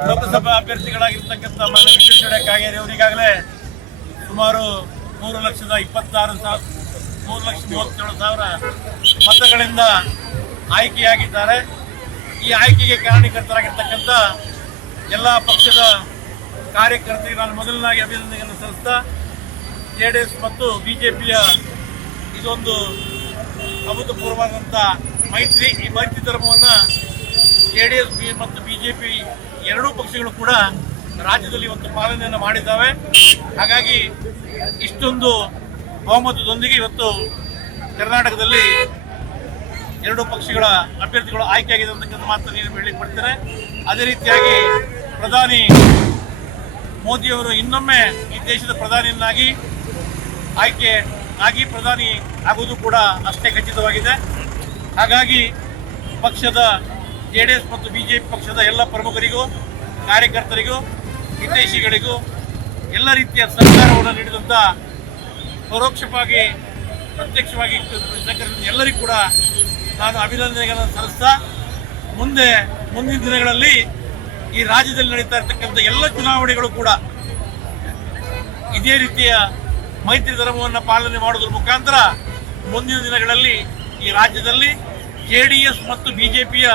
ಅಭ್ಯರ್ಥಿಗಳಾಗಿರ್ತಕ್ಕಂಥ ಮಾನ್ಯ ವಿಶ್ವೇಶ್ವರ ಕಾಗೇರಿ ಅವರಿಗಾಗಲೇ ಸುಮಾರು ಮೂರು ಲಕ್ಷದ ಇಪ್ಪತ್ತಾರು ಸಾವಿರ ಮೂರು ಲಕ್ಷ ಮೂವತ್ತೇಳು ಸಾವಿರ ಮತಗಳಿಂದ ಆಯ್ಕೆಯಾಗಿದ್ದಾರೆ. ಈ ಆಯ್ಕೆಗೆ ಕಾರಣೀಕರ್ತರಾಗಿರ್ತಕ್ಕಂಥ ಎಲ್ಲ ಪಕ್ಷದ ಕಾರ್ಯಕರ್ತರಿಗೆ ನಾನು ಮೊದಲನಾಗಿ ಅಭಿನಂದನೆಯನ್ನು ಸಲ್ಲಿಸ್ತಾ ಜೆ ಡಿ ಎಸ್ ಮತ್ತು ಬಿ ಜೆ ಪಿಯ ಇದೊಂದು ಅಭೂತಪೂರ್ವವಾದಂಥ ಮೈತ್ರಿ, ಈ ಮೈತ್ರಿ ಧರ್ಮವನ್ನು ಜೆ ಡಿ ಎಸ್ ಮತ್ತು ಬಿಜೆಪಿ ಎರಡೂ ಪಕ್ಷಗಳು ಕೂಡ ರಾಜ್ಯದಲ್ಲಿ ಇವತ್ತು ಪಾಲನೆಯನ್ನು ಮಾಡಿದ್ದಾವೆ. ಹಾಗಾಗಿ ಇಷ್ಟೊಂದು ಬಹುಮತದೊಂದಿಗೆ ಇವತ್ತು ಕರ್ನಾಟಕದಲ್ಲಿ ಎರಡೂ ಪಕ್ಷಗಳ ಅಭ್ಯರ್ಥಿಗಳು ಆಯ್ಕೆಯಾಗಿದೆ ಅಂತಕ್ಕಂಥ ಮಾತನ್ನು ನೀನು ಹೇಳಿ ಕೊಡ್ತೇನೆ ಅದೇ ರೀತಿಯಾಗಿ ಪ್ರಧಾನಿ ಮೋದಿಯವರು ಇನ್ನೊಮ್ಮೆ ಈ ದೇಶದ ಪ್ರಧಾನಿಯನ್ನಾಗಿ, ಆಯ್ಕೆ ಆಗಿ ಪ್ರಧಾನಿ ಆಗುವುದು ಕೂಡ ಅಷ್ಟೇ ಖಚಿತವಾಗಿದೆ. ಹಾಗಾಗಿ ಪಕ್ಷದ ಜೆ ಡಿ ಎಸ್ ಮತ್ತು ಬಿಜೆಪಿ ಪಕ್ಷದ ಎಲ್ಲ ಪ್ರಮುಖರಿಗೂ, ಕಾರ್ಯಕರ್ತರಿಗೂ, ಹಿತೈಷಿಗಳಿಗೂ ಎಲ್ಲ ರೀತಿಯ ಸಹಕಾರವನ್ನು ನೀಡಿದಂಥ ಪರೋಕ್ಷವಾಗಿ, ಪ್ರತ್ಯಕ್ಷವಾಗಿ ಎಲ್ಲರಿಗೂ ಕೂಡ ನಾನು ಅಭಿನಂದನೆಗಳನ್ನು ಸಲ್ಲಿಸ್ತಾ ಮುಂದೆ ಮುಂದಿನ ದಿನಗಳಲ್ಲಿ ಈ ರಾಜ್ಯದಲ್ಲಿ ನಡೀತಾ ಇರ್ತಕ್ಕಂಥ ಎಲ್ಲ ಚುನಾವಣೆಗಳು ಕೂಡ ಇದೇ ರೀತಿಯ ಮೈತ್ರಿ ಧರ್ಮವನ್ನು ಪಾಲನೆ ಮಾಡೋದ್ರ ಮುಖಾಂತರ ಮುಂದಿನ ದಿನಗಳಲ್ಲಿ ಈ ರಾಜ್ಯದಲ್ಲಿ ಜೆ ಡಿ ಎಸ್ ಮತ್ತು ಬಿಜೆಪಿಯ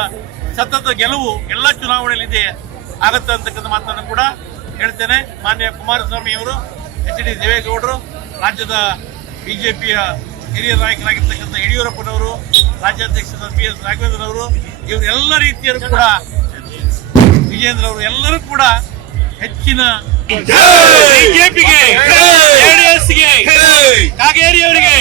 ಸತತ ಗೆಲುವು ಎಲ್ಲ ಚುನಾವಣೆಯಲ್ಲಿದೆ ಆಗತ್ತೆ ಅಂತಕ್ಕಂಥ ಮಾತನ್ನು ಕೂಡ ಹೇಳ್ತೇನೆ. ಮಾನ್ಯ ಕುಮಾರಸ್ವಾಮಿ ಅವರು ಎಚ್ ಡಿ ದೇವೇಗೌಡರು ರಾಜ್ಯದ ಬಿಜೆಪಿಯ ಹಿರಿಯ ನಾಯಕರಾಗಿರ್ತಕ್ಕಂಥ ಯಡಿಯೂರಪ್ಪನವರು ರಾಜ್ಯಾಧ್ಯಕ್ಷರಾದ ಬಿ ಎಸ್ ರಾಘವೇಂದ್ರನವರು ಇವರೆಲ್ಲ ರೀತಿಯರು ಕೂಡ ವಿಜೇಂದ್ರ ಅವರು ಎಲ್ಲರೂ ಕೂಡ ಹೆಚ್ಚಿನ ಬಿಜೆಪಿಗೆ ಕಾಗೇರಿಯವರಿಗೆ ಕಾಗೇರಿ ಅವರಿಗೆ